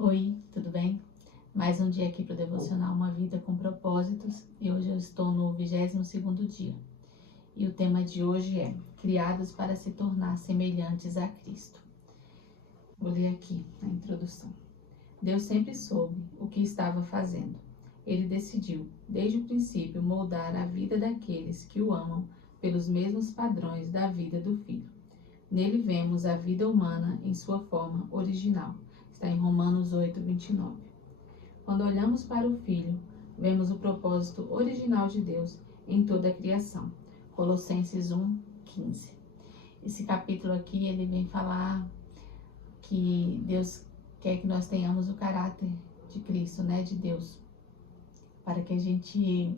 Oi, tudo bem? Mais um dia aqui para o Devocional Uma Vida com Propósitos e hoje eu estou no 22º dia. E o tema de hoje é Criados para se tornar semelhantes a Cristo. Vou ler aqui a introdução. Deus sempre soube o que estava fazendo. Ele decidiu, desde o princípio, moldar a vida daqueles que o amam pelos mesmos padrões da vida do Filho. Nele vemos a vida humana em sua forma original. Está em Romanos 8:29. Quando olhamos para o Filho, vemos o propósito original de Deus em toda a criação. Colossenses 1:15. Esse capítulo aqui, ele vem falar que Deus quer que nós tenhamos o caráter de Cristo, né, de Deus, para que a gente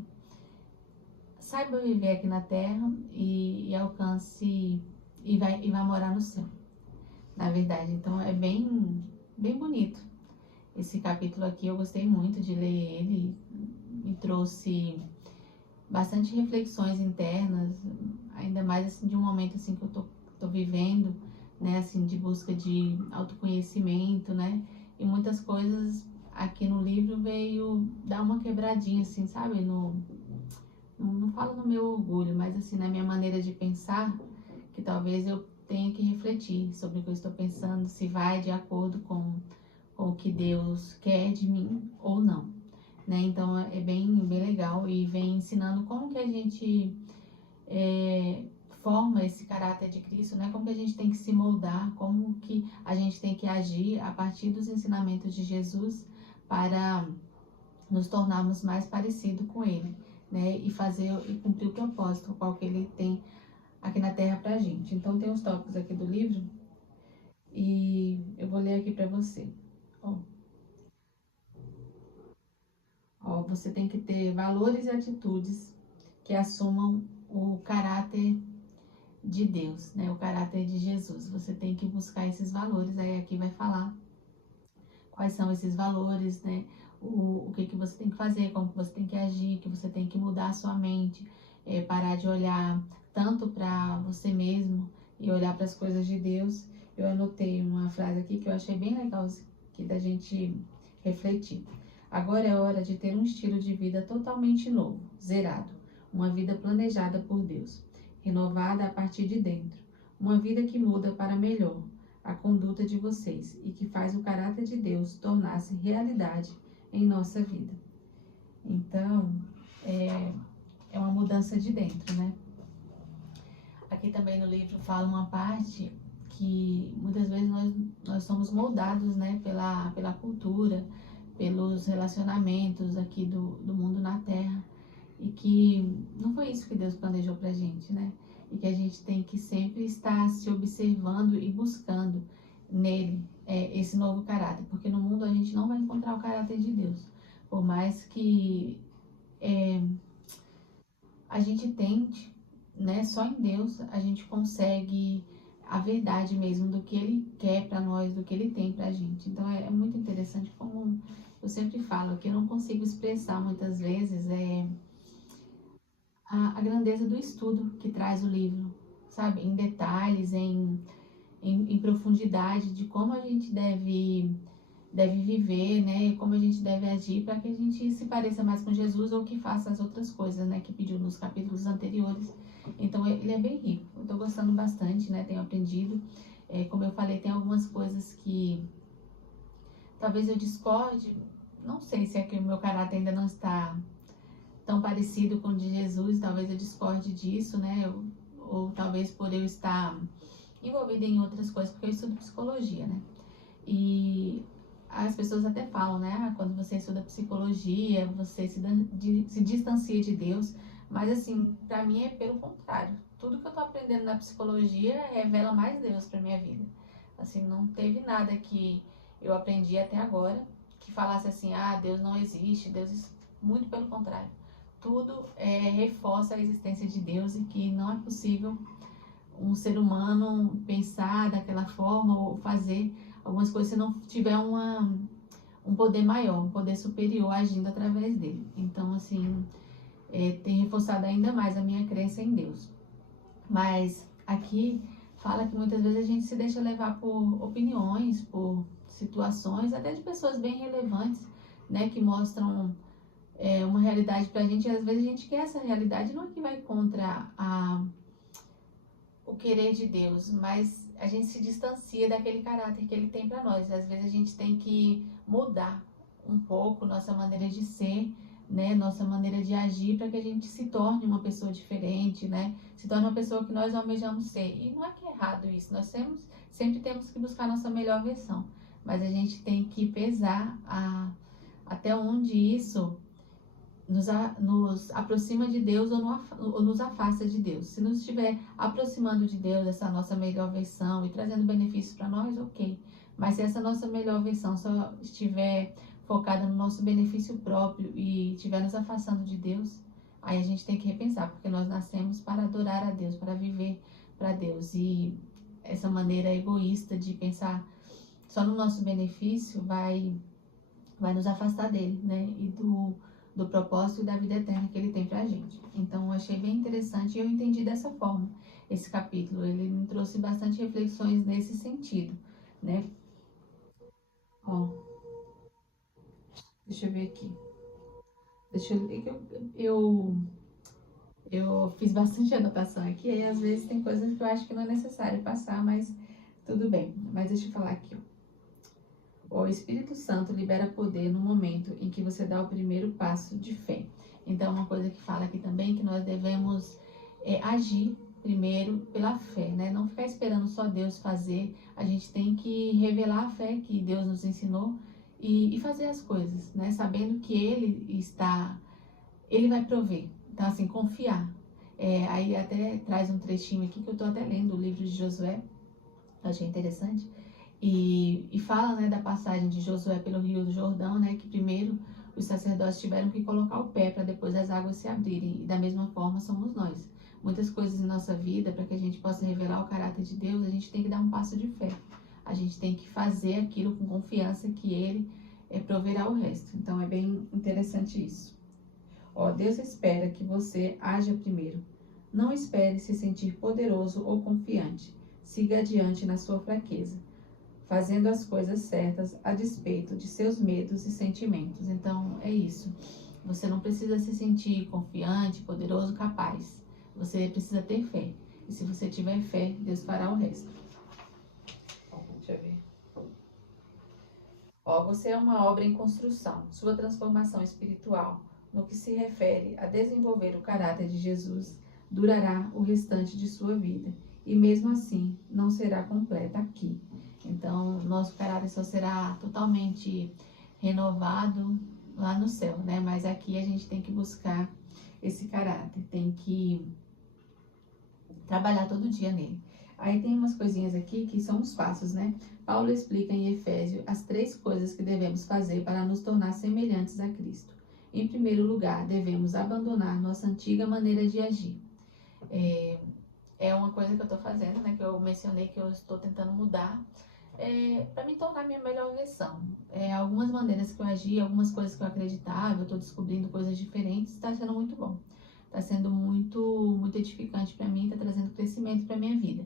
saiba viver aqui na terra e alcance e vai morar no céu. Na verdade, então é bem bonito. Esse capítulo aqui eu gostei muito de ler ele, me trouxe bastante reflexões internas, ainda mais assim de um momento assim que eu tô vivendo, né, assim de busca de autoconhecimento, né? E muitas coisas aqui no livro veio dar uma quebradinha assim, sabe? Não falo no meu orgulho, mas assim na minha maneira de pensar, que talvez eu tenha que refletir sobre o que eu estou pensando, se vai de acordo com o que Deus quer de mim ou não, né? Então é bem legal e vem ensinando como que a gente forma esse caráter de Cristo, né? Como que a gente tem que se moldar, como que a gente tem que agir a partir dos ensinamentos de Jesus para nos tornarmos mais parecidos com Ele, né? E cumprir o propósito qual que Ele tem aqui na Terra pra gente. Então tem os tópicos aqui do livro e eu vou ler aqui para você. Você tem que ter valores e atitudes que assumam o caráter de Deus, né? O caráter de Jesus. Você tem que buscar esses valores. Aí aqui vai falar quais são esses valores, né? O que você tem que fazer, como que você tem que agir, que você tem que mudar a sua mente, parar de olhar tanto para você mesmo e olhar para as coisas de Deus. Eu anotei uma frase aqui que eu achei bem legal aqui da gente refletir. Agora é hora de ter um estilo de vida totalmente novo, zerado, uma vida planejada por Deus, renovada a partir de dentro, uma vida que muda para melhor a conduta de vocês e que faz o caráter de Deus tornar-se realidade em nossa vida. Então, é uma mudança de dentro, né? Aqui também no livro fala uma parte que muitas vezes nós somos moldados, né, pela cultura, pelos relacionamentos aqui do mundo na Terra, e que não foi isso que Deus planejou pra gente, né? E que a gente tem que sempre estar se observando e buscando nele esse novo caráter, porque no mundo a gente não vai encontrar o caráter de Deus, por mais que a gente tente, né? Só em Deus a gente consegue a verdade mesmo do que Ele quer para nós, do que Ele tem pra gente. Então é muito interessante, como eu sempre falo, que eu não consigo expressar muitas vezes a grandeza do estudo que traz o livro, sabe? Em detalhes, em profundidade de como a gente deve viver, né? Como a gente deve agir para que a gente se pareça mais com Jesus ou que faça as outras coisas, né? Que pediu nos capítulos anteriores. Então ele é bem rico. Eu tô gostando bastante, né? Tenho aprendido. Como eu falei, tem algumas coisas que talvez eu discorde. Não sei se é que o meu caráter ainda não está tão parecido com o de Jesus. Talvez eu discorde disso, né? Ou talvez por eu estar envolvida em outras coisas, porque eu estudo psicologia, né? E as pessoas até falam, né? Quando você estuda psicologia, você se distancia de Deus. Mas assim, pra mim é pelo contrário. Tudo que eu tô aprendendo na psicologia revela mais Deus pra minha vida. Assim, não teve nada que eu aprendi até agora que falasse assim, Deus não existe, muito pelo contrário. Tudo reforça a existência de Deus e que não é possível um ser humano pensar daquela forma ou fazer algumas coisas se não tiver um poder maior, um poder superior agindo através dele. Então, assim, tem reforçado ainda mais a minha crença em Deus. Mas aqui fala que muitas vezes a gente se deixa levar por opiniões, por situações, até de pessoas bem relevantes, né, que mostram uma realidade pra gente, e às vezes a gente quer essa realidade, não é que vai contra o querer de Deus, mas a gente se distancia daquele caráter que ele tem para nós. Às vezes a gente tem que mudar um pouco nossa maneira de ser, né, nossa maneira de agir, para que a gente se torne uma pessoa diferente, né, se torne uma pessoa que nós almejamos ser. E não é que é errado isso, nós sempre temos que buscar a nossa melhor versão, mas a gente tem que pesar até onde isso nos aproxima de Deus ou nos afasta de Deus. Se nos estiver aproximando de Deus, essa nossa melhor versão, e trazendo benefícios para nós, ok. Mas se essa nossa melhor versão só estiver focada no nosso benefício próprio e estiver nos afastando de Deus, aí a gente tem que repensar, porque nós nascemos para adorar a Deus, para viver para Deus. E essa maneira egoísta de pensar só no nosso benefício vai nos afastar dele, né? E do propósito e da vida eterna que ele tem pra gente. Então, eu achei bem interessante e eu entendi dessa forma esse capítulo. Ele me trouxe bastante reflexões nesse sentido, né? Ó, deixa eu ver aqui. Eu fiz bastante anotação aqui, e às vezes tem coisas que eu acho que não é necessário passar, mas tudo bem. Mas deixa eu falar aqui, ó. O Espírito Santo libera poder no momento em que você dá o primeiro passo de fé. Então, uma coisa que fala aqui também, que nós devemos agir primeiro pela fé, né? Não ficar esperando só Deus fazer, a gente tem que revelar a fé que Deus nos ensinou e fazer as coisas, né? Sabendo que Ele vai prover. Então, assim, confiar. Aí até traz um trechinho aqui que eu tô até lendo, o livro de Josué, eu achei interessante. E fala, né, da passagem de Josué pelo Rio do Jordão, né, que primeiro os sacerdotes tiveram que colocar o pé para depois as águas se abrirem. E da mesma forma somos nós. Muitas coisas em nossa vida, para que a gente possa revelar o caráter de Deus, a gente tem que dar um passo de fé. A gente tem que fazer aquilo com confiança que Ele proverá o resto. Então é bem interessante isso. Ó, Deus espera que você haja primeiro. Não espere se sentir poderoso ou confiante. Siga adiante na sua fraqueza, fazendo as coisas certas a despeito de seus medos e sentimentos. Então, é isso. Você não precisa se sentir confiante, poderoso, capaz. Você precisa ter fé. E se você tiver fé, Deus fará o resto. Deixa eu ver. Ó, você é uma obra em construção. Sua transformação espiritual, no que se refere a desenvolver o caráter de Jesus, durará o restante de sua vida. E mesmo assim, não será completa aqui. Então, nosso caráter só será totalmente renovado lá no céu, né? Mas aqui a gente tem que buscar esse caráter, tem que trabalhar todo dia nele. Aí tem umas coisinhas aqui que são os passos, né? Paulo explica em Efésios as 3 coisas que devemos fazer para nos tornar semelhantes a Cristo. Em primeiro lugar, devemos abandonar nossa antiga maneira de agir. É uma coisa que eu tô fazendo, né? Que eu mencionei que eu estou tentando mudar. Para me tornar minha melhor versão. Algumas maneiras que eu agi, algumas coisas que eu acreditava, eu estou descobrindo coisas diferentes, está sendo muito bom. Está sendo muito edificante para mim, está trazendo crescimento para minha vida.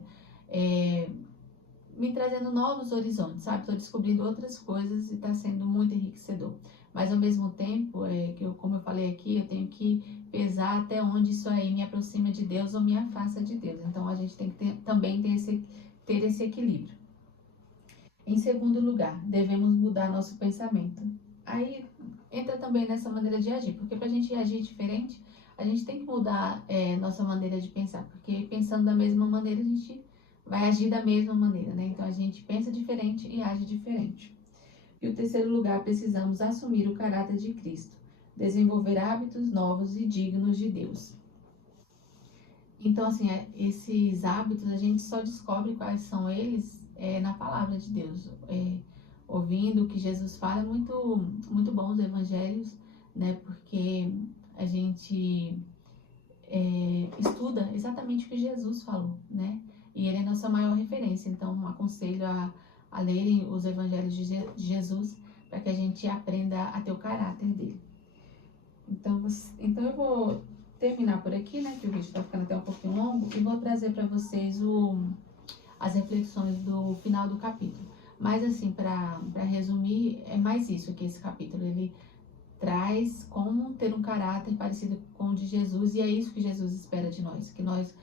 Me trazendo novos horizontes, sabe? Estou descobrindo outras coisas e está sendo muito enriquecedor. Mas ao mesmo tempo, como eu falei aqui, eu tenho que pesar até onde isso aí me aproxima de Deus ou me afasta de Deus. Então a gente tem que também ter esse equilíbrio. Em segundo lugar, devemos mudar nosso pensamento. Aí entra também nessa maneira de agir, porque para a gente agir diferente, a gente tem que mudar nossa maneira de pensar, porque pensando da mesma maneira, a gente vai agir da mesma maneira, né? Então a gente pensa diferente e age diferente. E o terceiro lugar, precisamos assumir o caráter de Cristo, desenvolver hábitos novos e dignos de Deus. Então, assim, esses hábitos a gente só descobre quais são eles na palavra de Deus, ouvindo o que Jesus fala. É muito bom os evangelhos, né? Porque a gente estuda exatamente o que Jesus falou, né? E ele é nossa maior referência. Então, aconselho a lerem os evangelhos de Jesus para que a gente aprenda a ter o caráter dele. Então eu vou terminar por aqui, né? Que o vídeo está ficando até um pouquinho longo, e vou trazer para vocês as reflexões do final do capítulo. Mas assim, para resumir, é mais isso que esse capítulo, ele traz como ter um caráter parecido com o de Jesus, e é isso que Jesus espera de nós, que nós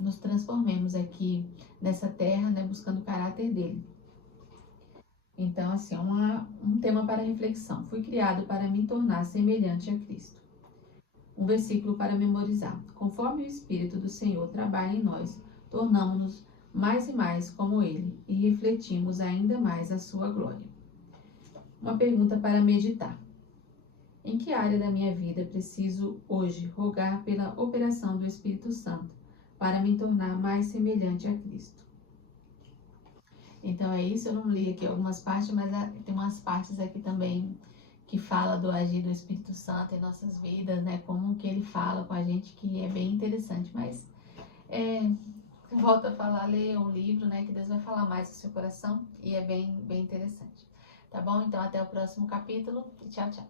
nos transformemos aqui nessa terra, né, buscando o caráter dele. Então, assim, é um tema para reflexão. Fui criado para me tornar semelhante a Cristo. Um versículo para memorizar. Conforme o Espírito do Senhor trabalha em nós, tornamo-nos mais e mais como Ele e refletimos ainda mais a sua glória. Uma pergunta para meditar. Em que área da minha vida preciso hoje rogar pela operação do Espírito Santo para me tornar mais semelhante a Cristo? Então é isso, eu não li aqui algumas partes, mas tem umas partes aqui também que fala do agir do Espírito Santo em nossas vidas, né? Como que ele fala com a gente, que é bem interessante. Mas, volto a falar, leia um livro, né? Que Deus vai falar mais no seu coração e é bem interessante. Tá bom? Então até o próximo capítulo e tchau, tchau.